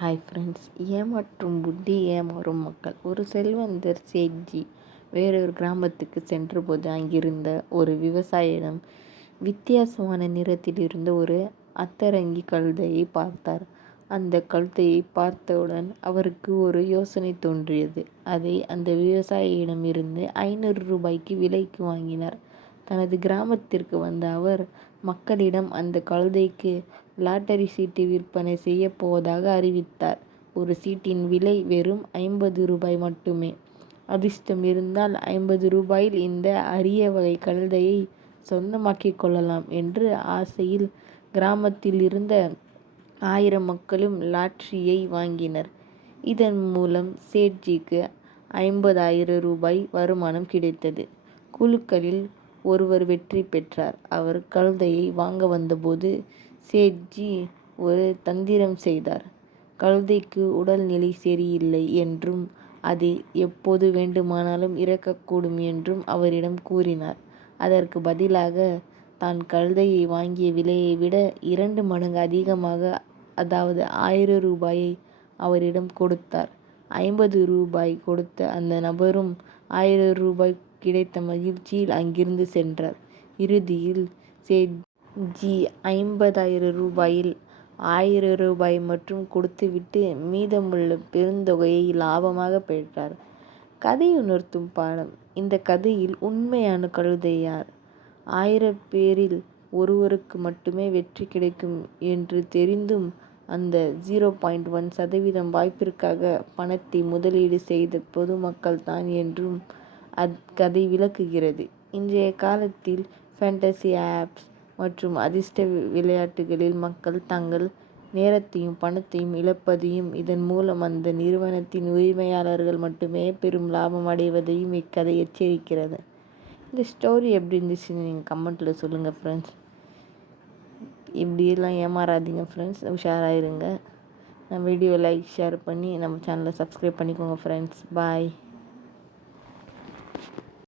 Hi friends. ஏமாற்றும் புத்தி ஏமாறும் மக்கள். ஒரு செல்வந்தர் சேட்ஜி வேறொரு கிராமத்துக்கு சென்றபோது அங்கிருந்த ஒரு விவசாயியிடம் வித்தியாசமான நிறத்தில் இருந்த ஒரு அத்தரங்கி கழுதையை பார்த்தார். அந்த கழுதையை பார்த்தவுடன் அவருக்கு ஒரு யோசனை தோன்றியது. அதை அந்த விவசாயியிடம் இருந்து 500 ரூபாய்க்கு விலைக்கு வாங்கினார். தனது கிராமத்திற்கு வந்த அவர் மக்களிடம் அந்த கழுதைக்கு லாட்டரி சீட்டு விற்பனை செய்ய போவதாக அறிவித்தார். ஒரு சீட்டின் விலை வெறும் 50 ரூபாய் மட்டுமே. அதிர்ஷ்டம் இருந்தால் 50 ரூபாயில் இந்த அரிய வகை கழுதையை சொந்தமாக்கிக் கொள்ளலாம் என்று ஆசையில் கிராமத்தில் இருந்த 1000 மக்களும் லாட்டரியை வாங்கினர். இதன் மூலம் சேட்ஜிக்கு 50,000 ரூபாய் வருமானம் கிடைத்தது. குழுக்களில் ஒருவர் வெற்றி பெற்றார். அவர் கழுதையை வாங்க வந்தபோது சேட்ஜி ஒரு தந்திரம் செய்தார். கழுதைக்கு உடல்நிலை சரியில்லை என்றும் அது எப்போது வேண்டுமானாலும் இறக்கக்கூடும் என்றும் அவரிடம் கூறினார். அதற்கு பதிலாக தான் கழுதையை வாங்கிய விலையை விட 2 மடங்கு அதிகமாக, அதாவது 1000 ரூபாயை அவரிடம் கொடுத்தார். 50 ரூபாய் கொடுத்த அந்த நபரும் 1000 ரூபாய் கிடைத்த மகிழ்ச்சியில் அங்கிருந்து சென்றார். இறுதியில் சேட்ஜி 50,000 ரூபாயில் 1000 ரூபாய் மட்டும் கொடுத்துவிட்டு மீதமுள்ள பெருந்தொகையை லாபமாக பெற்றார். கதை உணர்த்தும் பாடம். இந்த கதையில் உண்மையான கழுதை யார்? 1000 பேரில் ஒருவருக்கு மட்டுமே வெற்றி கிடைக்கும் என்று தெரிந்தும் அந்த 0.1% வாய்ப்பிற்காக பணத்தை முதலீடு செய்த பொதுமக்கள் தான் என்றும் அக்கதை விளக்குகிறது. இன்றைய காலத்தில் ஃபேண்டசி ஆப்ஸ் மற்றும் அதிர்ஷ்ட விளையாட்டுகளில் மக்கள் தங்கள் நேரத்தையும் பணத்தையும் இழப்பதையும், இதன் மூலம் அந்த நிறுவனத்தின் உரிமையாளர்கள் மட்டுமே பெரும் லாபம் அடைவதையும் இக்கதை எச்சரிக்கிறது. இந்த ஸ்டோரி எப்படி இருந்துச்சுன்னு நீங்கள் கமெண்ட்டில் சொல்லுங்கள் ஃப்ரெண்ட்ஸ். இப்படியெல்லாம் ஏமாறாதீங்க ஃப்ரெண்ட்ஸ், உஷாராயிருங்க. நம்ம வீடியோ லைக் ஷேர் பண்ணி நம்ம சேனலை சப்ஸ்கிரைப் பண்ணிக்கோங்க ஃப்ரெண்ட்ஸ். பாய்.